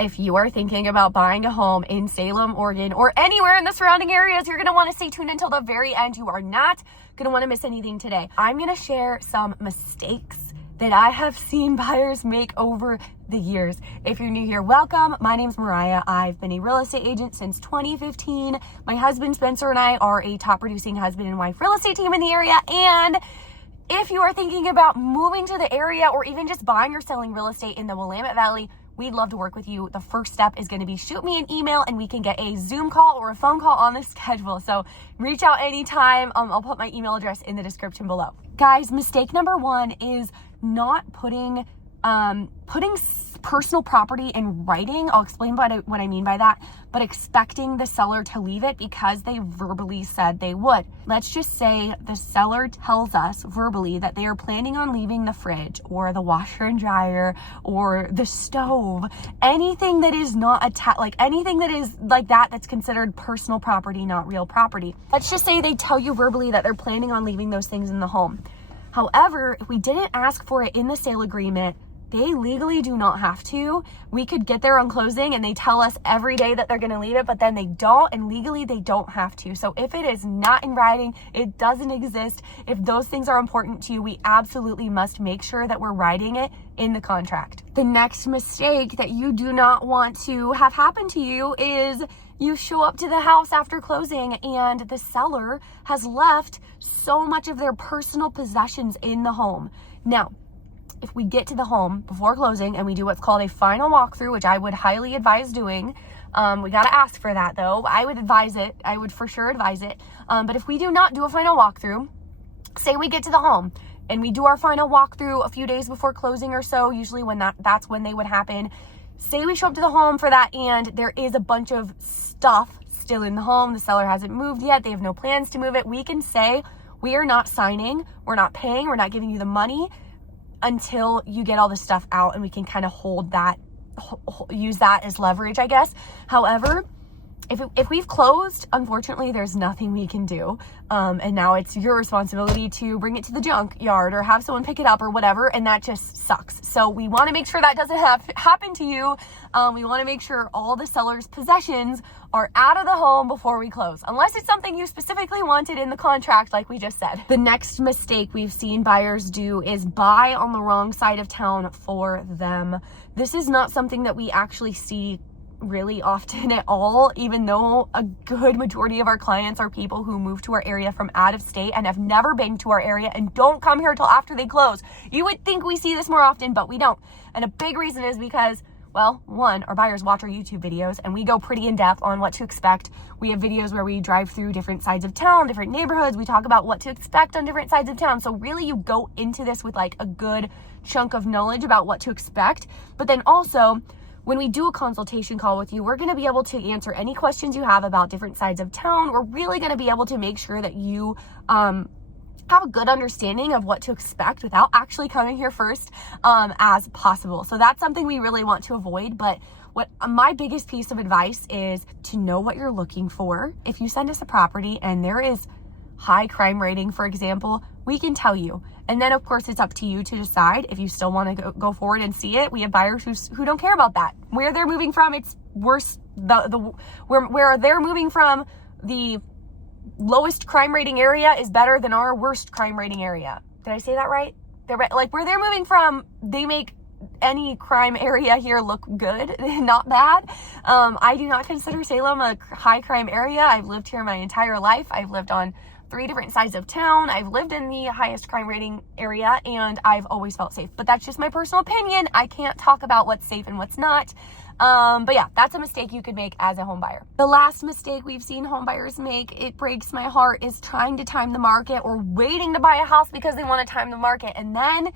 If you are thinking about buying a home in Salem, Oregon, or anywhere in the surrounding areas, you're going to want to stay tuned until the very end. You are not going to want to miss anything today. I'm going to share some mistakes that I have seen buyers make over the years. If you're new here, welcome. My name's Mariah. I've been a real estate agent since 2015. My husband Spencer and I are a top producing husband and wife real estate team in the area. And if you are thinking about moving to the area or even just buying or selling real estate in the Willamette Valley, we'd love to work with you. The first step is going to be shoot me an email and we can get a Zoom call or a phone call on the schedule. So reach out anytime. I'll put my email address in the description below. Guys, mistake number one is not putting personal property in writing. I'll explain what I mean by that, but expecting the seller to leave it because they verbally said they would. Let's just say the seller tells us verbally that they are planning on leaving the fridge or the washer and dryer or the stove, anything that is not attached, like anything that is like that, that's considered personal property, not real property. Let's just say they tell you verbally that they're planning on leaving those things in the home. However, if we didn't ask for it in the sale agreement, they legally do not have to. We could get there on closing and they tell us every day that they're going to leave it, but then they don't, and legally they don't have to. So if it is not in writing, it doesn't exist. If those things are important to you, we absolutely must make sure that we're writing it in the contract. The next mistake that you do not want to have happen to you is you show up to the house after closing and the seller has left so much of their personal possessions in the home. Now, if we get to the home before closing and we do what's called a final walkthrough, which I would highly advise doing, we got to ask for that though. I would advise it. I would for sure advise it. But if we do not do a final walkthrough, say we get to the home and we do our final walkthrough a few days before closing or so, usually when that's when they would happen. Say we show up to the home for that and there is a bunch of stuff still in the home. The seller hasn't moved yet. They have no plans to move it. We can say, we are not signing. We're not paying. We're not giving you the money until you get all this stuff out, and we can kind of hold that, use that as leverage, I guess. However, if we've closed, unfortunately, there's nothing we can do. And now it's your responsibility to bring it to the junk yard or have someone pick it up or whatever. And that just sucks. So we want to make sure that doesn't happen to you. We want to make sure all the seller's possessions are out of the home before we close, unless it's something you specifically wanted in the contract, like we just said. The next mistake we've seen buyers do is buy on the wrong side of town for them. This is not something that we actually see really often at all, even though a good majority of our clients are people who move to our area from out of state and have never been to our area and don't come here till after they close. You would think we see this more often, but we don't. And a big reason is because, well, one, our buyers watch our YouTube videos and we go pretty in depth on what to expect. We have videos where we drive through different sides of town, different neighborhoods. We talk about what to expect on different sides of town. So really you go into this with like a good chunk of knowledge about what to expect. But then also, when we do a consultation call with you, we're going to be able to answer any questions you have about different sides of town. We're really going to be able to make sure that you have a good understanding of what to expect without actually coming here first as possible. So that's something we really want to avoid. But what my biggest piece of advice is to know what you're looking for. If you send us a property and there is high crime rating, for example, we can tell you. And then of course it's up to you to decide if you still want to go forward and see it. We have buyers who don't care about that. Where they're moving from, it's worse. Where they're moving from, the lowest crime rating area is better than our worst crime rating area. Did I say that right? Like where they're moving from, they make any crime area here look good, not bad. I do not consider Salem a high crime area. I've lived here my entire life. I've lived on 3 different sides of town. I've lived in the highest crime rating area and I've always felt safe, but that's just my personal opinion. I can't talk about what's safe and what's not. But yeah, that's a mistake you could make as a home buyer. The last mistake we've seen home buyers make, it breaks my heart, is trying to time the market or waiting to buy a house because they want to time the market. And then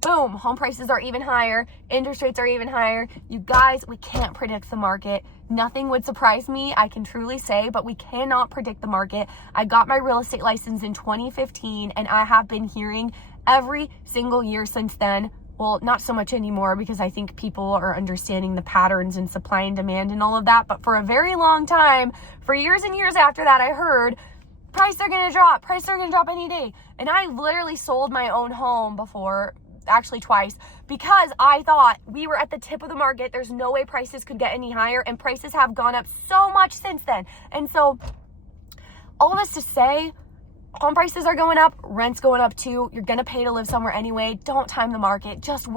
boom, home prices are even higher, interest rates are even higher. You guys, we can't predict the market. Nothing would surprise me, I can truly say, but we cannot predict the market. I got my real estate license in 2015 and I have been hearing every single year since then. Well, not so much anymore because I think people are understanding the patterns and supply and demand and all of that. But for a very long time, for years and years after that, I heard prices are going to drop any day. And I literally sold my own home before actually twice, because I thought we were at the tip of the market. There's no way prices could get any higher, and prices have gone up so much since then. And so all this to say, home prices are going up, rent's going up too. You're gonna pay to live somewhere anyway. Don't time the market. Just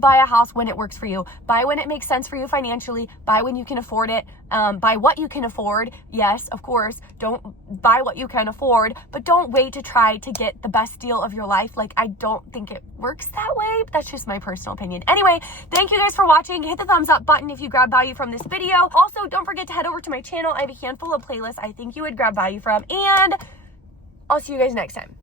buy a house when it works for you. Buy when it makes sense for you financially. Buy when you can afford it. Buy what you can afford. Yes, of course. Don't buy what you can afford, but don't wait to try to get the best deal of your life. Like, I don't think it works that way, but that's just my personal opinion. Anyway, thank you guys for watching. Hit the thumbs up button if you grab value from this video. Also, don't forget to head over to my channel. I have a handful of playlists I think you would grab value from, and I'll see you guys next time.